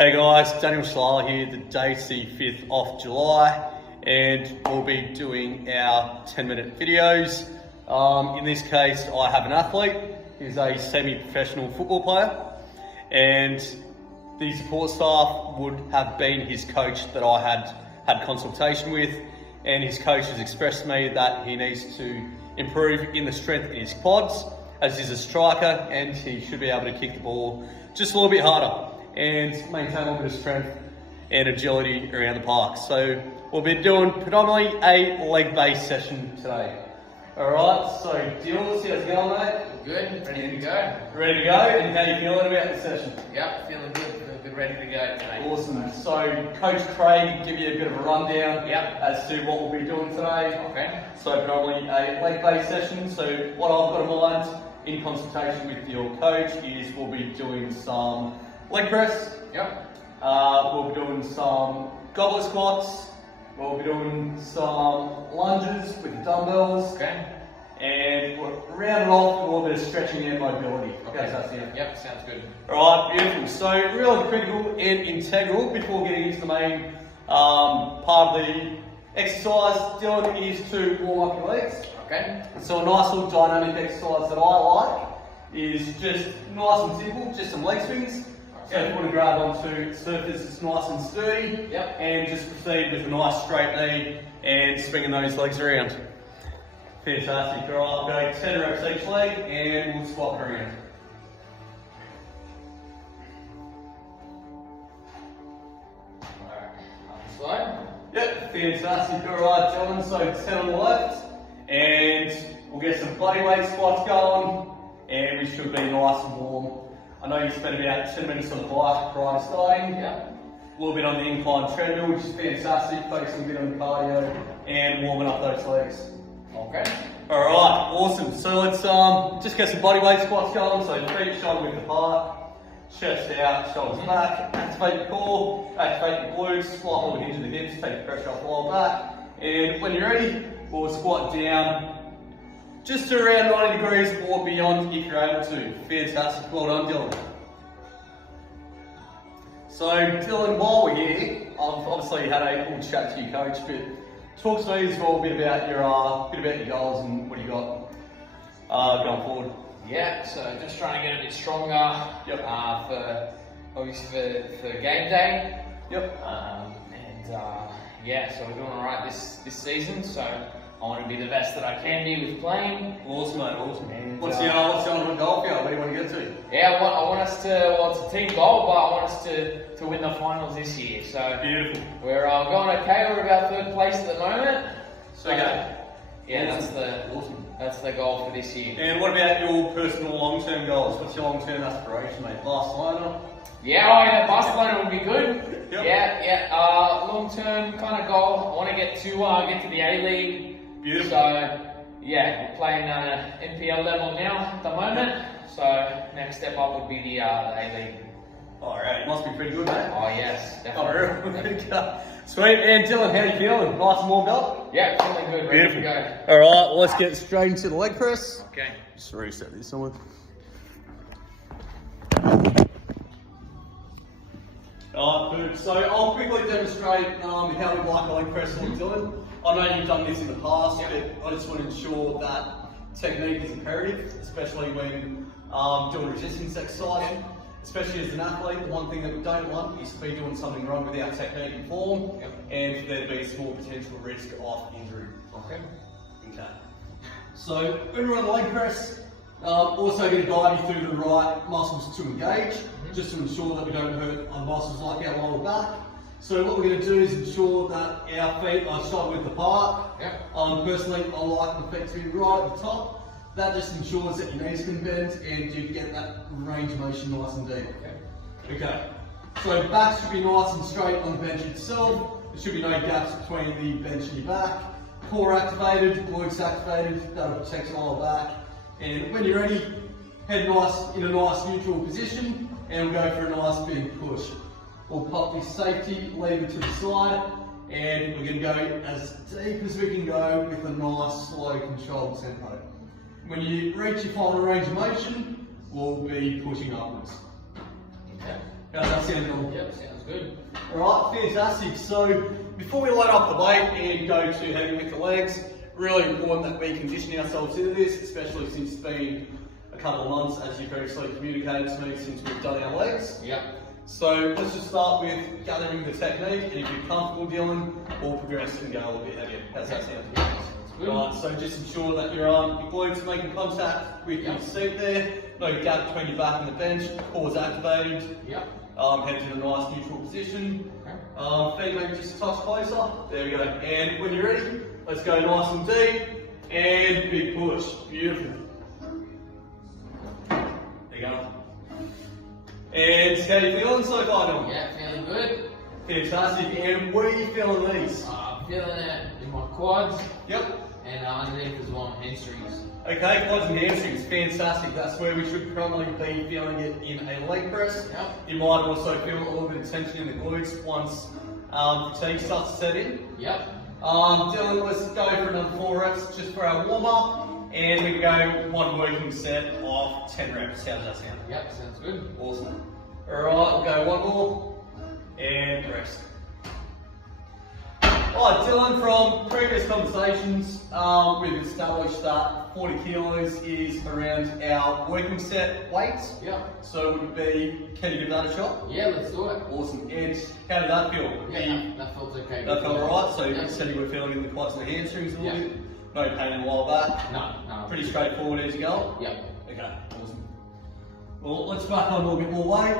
Hey guys, Daniel Shalala here. The date's the 5th of July and we'll be doing our 10-minute videos. In this case, I have an athlete. He's a semi-professional football player and the support staff would have been his coach that I had consultation with, and his coach has expressed to me that he needs to improve in the strength in his quads, as he's a striker and he should be able to kick the ball just a little bit harder and maintain a little bit of strength and agility around the park. So we'll be doing predominantly a leg-based session today. Alright, so Dylan, how's it going, mate? Good, ready to go. Ready to go? And how are you feeling about the session? Yep, feeling good, ready to go today. Awesome. So Coach Craig give you a bit of a rundown as to what we'll be doing today. Okay. So predominantly a leg-based session. So what I've got in mind in consultation with your coach is we'll be doing some leg press. Yep. We'll be doing some goblet squats. We'll be doing some lunges with the dumbbells. Okay. And we'll round it off with a little bit of stretching and mobility. Okay. How's that sound? Yep, sounds good. Alright, beautiful. So really critical and integral before getting into the main part of the exercise, Dylan, is to warm up your legs. Okay. So a nice little dynamic exercise that I like is just nice and simple, just some leg swings. So if you want to grab onto surface that's nice and sturdy, and just proceed with a nice straight knee and swinging those legs around. Fantastic. Alright, I'll go 10 reps each leg and we'll squat around. Slide. Yep, fantastic. Alright, Dylan, so 10 on the left, and we'll get some body weight squats going, and we should be nice and warm. I know you spent about 10 minutes on the bike prior to starting. Yeah. A little bit on the incline treadmill, which is fantastic, focusing a bit on the cardio and warming up those legs. Okay. Alright, awesome. So let's just get some body weight squats going. So feet shoulder width apart, chest out, shoulders back, activate your core, activate your glutes, slight little hinge of the hips, take the pressure off the lower back. And when you're ready, we'll squat down just around 90 degrees or beyond if you're able to. Fantastic, well done, Dylan. So Dylan, while we're here, I've obviously had a full chat to your coach, but talk to me as well a bit about your goals and what you got going forward. Yeah, so just trying to get a bit stronger for obviously for game day. Yep. Yeah, so we're doing alright this season, so I want to be the best that I can be with playing. Awesome, mate, awesome. And, what's the ultimate goal for you? Where do you want to get to? Yeah, I want us to, well, it's a team goal, but I want us to win the finals this year. So beautiful. We're going okay. We're about 3rd place at the moment. So okay. Yeah, awesome. That's the goal for this year. And what about your personal long-term goals? What's your long-term aspiration, mate? Barcelona? Yeah, Barcelona would be good. Yep. Yeah. Long-term kind of goal. I want to get to the A-League. Beautiful. So yeah, we're playing NPL level now at the moment. So next step up would be the A-League. Alright, must be pretty good, mate. Oh yes, definitely. Oh, sweet. And Dylan, how are you feeling? Nice and warmed up? Yeah, feeling good. Ready to go. Alright, well, let's get straight into the leg press. Okay. Just reset this somewhere. Alright, so I'll quickly demonstrate how we like a leg press on Dylan. I know you've done this in the past, but I just want to ensure that technique is imperative, especially when doing resistance exercise. Especially as an athlete, the one thing that we don't want is to be doing something wrong with our technique and form, and for there to be a small potential risk of injury. Okay. So when we're on the leg press, also going to guide you through the right muscles to engage, just to ensure that we don't hurt our muscles like our lower back. So what we're going to do is ensure that our feet are shoulder width apart. Personally, I like the feet to be right at the top. That just ensures that your knees can bend and you get that range of motion nice and deep. Okay. So back should be nice and straight on the bench itself. There should be no gaps between the bench and your back. Core activated, glutes activated, that'll protect your lower back. And when you're ready, head nice in a nice neutral position and we'll go for a nice big push. We'll pop this safety lever to the side and we're going to go as deep as we can go with a nice, slow, controlled tempo. When you reach your final range of motion, we'll be pushing upwards. Okay. How's that sound, Dylan? Yep, sounds good. Alright, fantastic. So, before we load up the weight and go to heavy with the legs, really important that we condition ourselves into this, especially since it's been a couple of months, as you previously communicated to me, since we've done our legs. Yep. So, let's just start with gathering the technique, and if you're comfortable, Dylan, we'll progress and go a little bit heavier. How's that sound? Sounds good. Right, so just ensure that your glutes are making contact with your seat there, no gap between your back and the bench, core's activated. Yep. Head to a nice neutral position. Feet maybe just a touch closer. There we go. And when you're ready, let's go nice and deep. And big push. Beautiful. There you go. And how you feeling so far, Dylan? Yeah, feeling good. Fantastic. And where are you feeling these? Feeling it in my quads. Yep. And underneath as well, hamstrings. Okay, quads and hamstrings, fantastic. That's where we should probably be feeling it in a leg press. Yep. You might also feel a little bit of tension in the glutes once fatigue starts to set in. Yep. Dylan, let's go for another 4 reps just for our warm up. And we can go one working set of 10 reps. How does that sound? Yep, sounds good. Awesome. Alright, we'll go one more and rest. Alright, Dylan, from previous conversations, we've established that 40 kilos is around our working set weight. Yeah. So would it be, can you give that a shot? Yeah, let's do it. Awesome. And how did that feel? Yeah, that felt okay. That felt alright? So Yep. you said you were feeling in the quads and the hamstrings a little Yeah. bit? No pain in a while back? No. Pretty straightforward as you go? Yep. Okay, awesome. Well, let's back on a little bit more weight.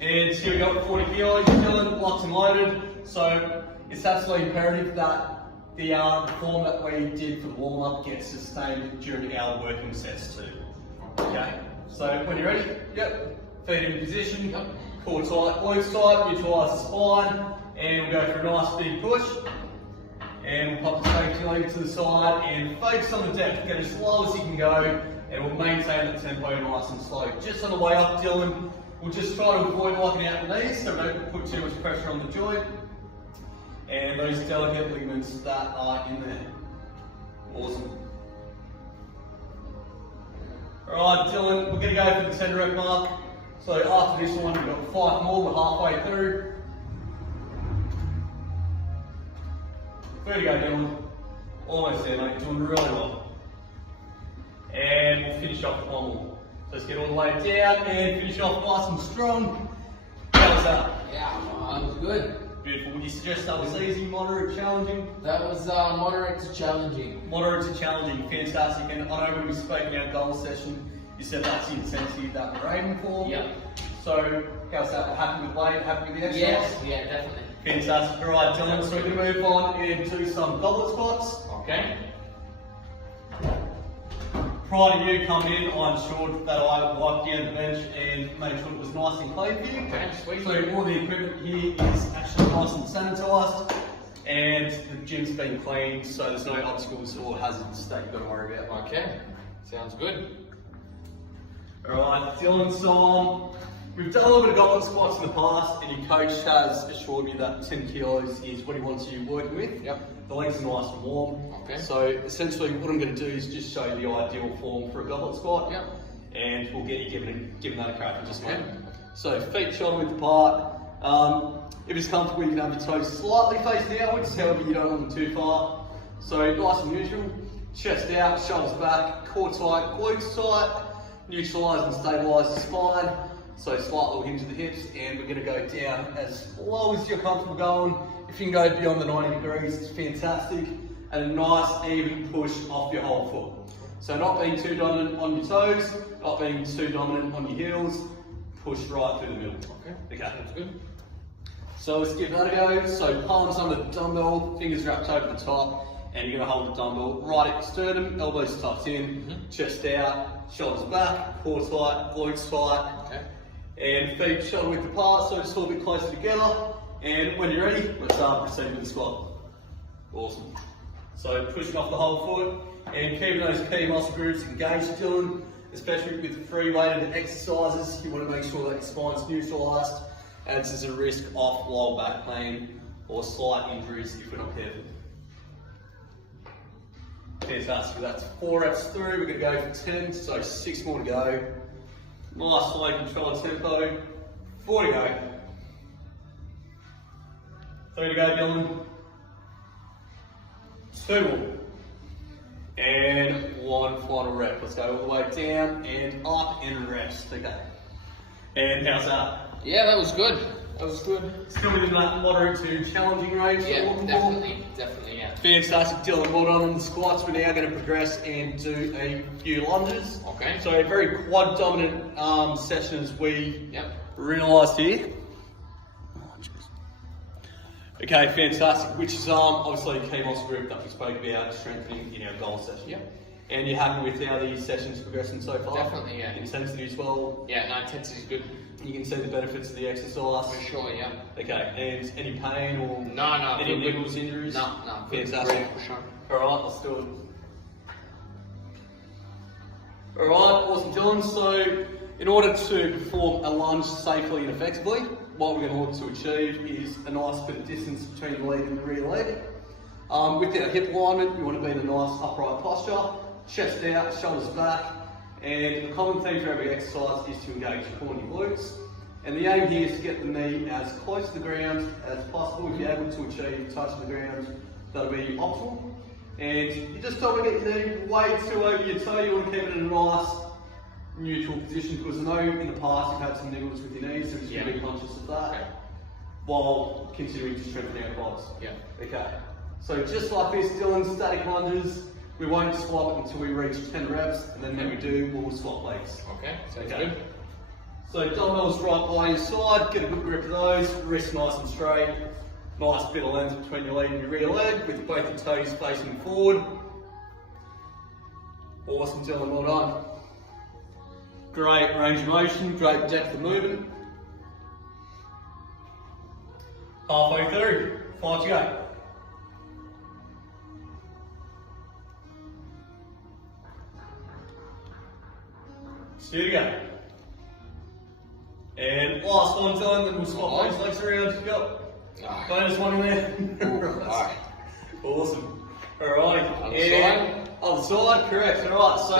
And here we go, 40 kilos, Dylan, locked and loaded. So it's absolutely imperative that the form that we did for the warm-up gets sustained during our working sets too. Okay, so when you're ready, yep, feet in position, Yep. core tight, glutes tight, neutralise the spine, and we'll go for a nice big push. And we'll pop the safety leg to the side and focus on the depth. Get as slow as you can go, and we'll maintain the tempo nice and slow. Just on the way up, Dylan, we'll just try to avoid locking out the knees, so don't put too much pressure on the joint. And those delicate ligaments that are in there. Awesome. Alright, Dylan, we're going to go for the 10 rep mark. So after this one, we've got 5 more, we're halfway through. Where to go, Dylan? Almost there, mate. Doing really well. And we'll finish off with 1 more. So let's get all the way down and finish off nice and strong. How was that? Yeah, that was good. Beautiful. Would you suggest that was easy, moderate, challenging? That was moderate to challenging. Moderate to challenging, fantastic. And I know when we spoke in our goal session, you said that's the intensity that we're aiming for. Yep. So, how's that? Happy with weight? Happy with the exercise? Yes, yeah, definitely. Fantastic. All right, Dylan, so we're going to move on and do some goblet squats. Okay. Prior to you coming in, I ensured that I wiped down the bench and made sure it was nice and clean for you. Okay, sweet. So all the equipment here is actually nice and sanitised, and the gym's been cleaned, so there's no obstacles or hazards that you've got to worry about. Okay, sounds good. Alright, Dylan, so we've done a little bit of goblet squats in the past, and your coach has assured me that 10 kilos is what he wants you working with. Yep. The legs are nice and warm. Okay. So essentially what I'm going to do is just show you the ideal form for a goblet squat. Yep. And we'll get you giving that a crack in just a Okay. moment. So feet shoulder width apart. If it's comfortable, you can have your toes slightly facing outwards, however you don't want them too far. So nice and neutral. Chest out, shoulders back, core tight, glutes tight. Neutralise and stabilise the spine. So slight little hinge of the hips, and we're going to go down as low as you're comfortable going. If you can go beyond the 90 degrees, it's fantastic. And a nice even push off your whole foot. So not being too dominant on your toes, not being too dominant on your heels. Push right through the middle. Okay, sounds good. So let's give that a go. So palms under the dumbbell, fingers wrapped over the top, and you're going to hold the dumbbell right at your sternum, elbows tucked in, chest out, shoulders back, core tight, glutes tight. Okay. And feet shoulder width apart, so just a little bit closer together. And when you're ready, let's proceed with the squat. Awesome. So pushing off the whole foot and keeping those key muscle groups engaged, Dylan, especially with free weighted exercises. You want to make sure that your spine's neutralised, as there's a risk of lower back pain or slight injuries if we're not careful. Fantastic. That's 4 reps through. We're going to go for 10, so 6 more to go. Nice slow controlled tempo. 4 to go. 3 to go, Dylan. 2 more. And 1 final rep. Let's go all the way down and up and rest. Okay. And how's that? Yeah, that was good. That was good. It's coming in that moderate to challenging range. Yeah, definitely, yeah. Fantastic, Dylan. Well done on the squats. We're now going to progress and do a few lunges. Okay. So a very quad dominant session as we Yep. realised here. Okay, fantastic. Which is obviously a key muscle group that we spoke about strengthening in our goal session. Yep. And you're happy with how these sessions are progressing so far? Definitely, yeah. Intensity as well. Yeah, no, intensity is good. You can see the benefits of the exercise. For sure, yeah. Okay, and any pain or No, any good. niggles, injuries? No, good. Fantastic. Great, for sure. Alright, let's do it. Alright, awesome, Dylan. So, in order to perform a lunge safely and effectively, what we're going to look to achieve is a nice bit of distance between the lead and the rear leg. With our hip alignment, we want to be in a nice upright posture, chest out, shoulders back, and the common theme for every exercise is to engage your core and your glutes. And the aim here is to get the knee as close to the ground as possible. If you're able to achieve touching the ground, that'll be optimal. And you just don't want to get your knee way too over your toe. You want to keep it in a nice neutral position, because I know in the past you've had some niggles with your knees, so just be conscious of that. Okay. While continuing to strengthen our quads. Yeah. Okay. So just like this, Dylan, static lunges. We won't squat until we reach 10 reps, and then when we do, we'll swap legs. Okay, sounds good. So dumbbells right by your side, get a good grip of those, wrist nice and straight. Nice bit of length between your lead and your rear leg, with both your toes facing forward. Awesome, Dylan, well done. Great range of motion, great depth of movement. Halfway through, 5 to go. Two to go. And last one, Dylan, then we'll swap those legs around. Yep. Bonus one in there. Right. Awesome. Alright. Other side, correct. Alright, so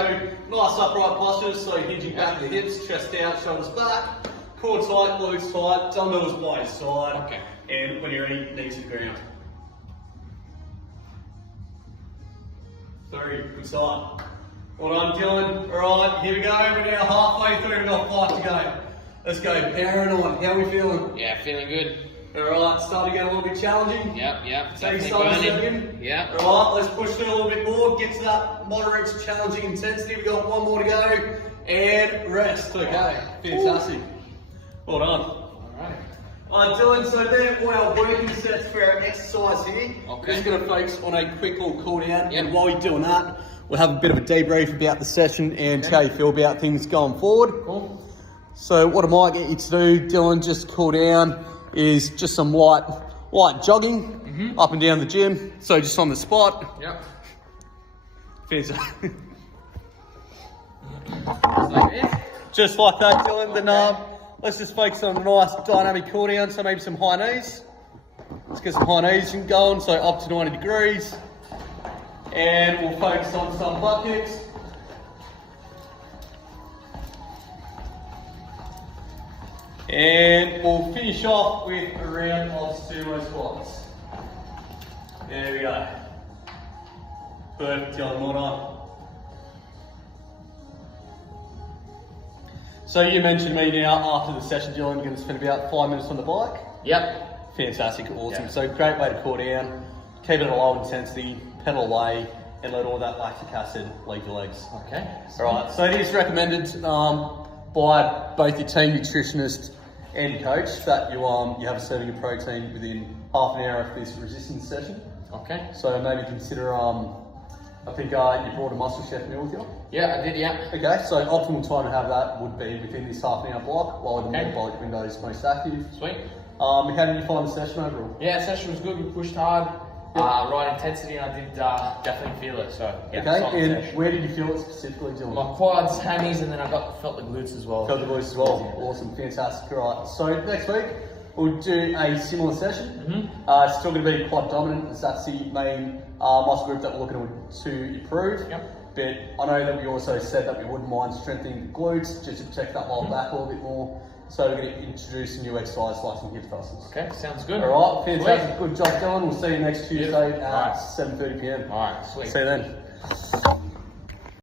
nice upright posture, so hinging back of the hips, chest out, shoulders back, core tight, glutes tight, dumbbells by your side. Okay. And when you're ready, knees to the ground. 3, good side. Well done, Dylan. Alright, here we go. We're now halfway through, we've got 5 to go. Let's go, powering on. How are we feeling? Yeah, feeling good. Alright, starting to get a little bit challenging. Yep. So you start stepping. Yeah. Alright, let's push through a little bit more, get to that moderate to challenging intensity. We've got 1 more to go. And rest. Okay, fantastic. Well done. Alright. Dylan, so they're all our working sets for our exercise here. Okay. We're just going to focus on a quick little cool down. Yep. And while you're doing that, we'll have a bit of a debrief about the session and how you feel about things going forward. Cool. So what I might get you to do, Dylan, just to cool down, is just some light jogging up and down the gym. So just on the spot. Yep. Fantastic. Like Just like that, Dylan. Then let's just focus on a nice dynamic cool down. So maybe some high knees. Let's get some high knees going. So up to 90 degrees. And we'll focus on some butt kicks. And we'll finish off with a round of sumo squats. There we go. Perfect, Dylan, well done. So you mentioned me now after the session, Dylan, you're going to spend about 5 minutes on the bike? Yep. Fantastic, awesome. Yep. So great way to cool down, keep it at a low intensity, pedal away, and let all that lactic acid leave your legs. Okay. Alright, so it is recommended by both your team nutritionist and your coach that you have a serving of protein within half an hour of this resistance session. Okay. So maybe consider, I think you brought a muscle chef meal with you. Yeah, I did, yeah. Okay, so optimal time to have that would be within this half an hour block while the metabolic window is most active. Sweet. How did you find the session overall? Yeah, the session was good. We pushed hard. Right intensity, and I did definitely feel it. So yeah, okay, and session. Where did you feel it specifically, Dylan? My quads, hammies, and then I felt the glutes as well. Felt the glutes as well. Awesome, fantastic. All right, so next week we'll do a similar session. It's still going to be quite dominant, as that's the main muscle group that we're looking to improve. But I know that we also said that we wouldn't mind strengthening the glutes, just to protect that lower back a little bit more. So we're going to introduce a new exercise like some hip thrusters. Okay, sounds good. All right, fantastic. Good job, Dylan. We'll see you next Tuesday at Alright. 7:30 p.m. Alright, sweet. See you then.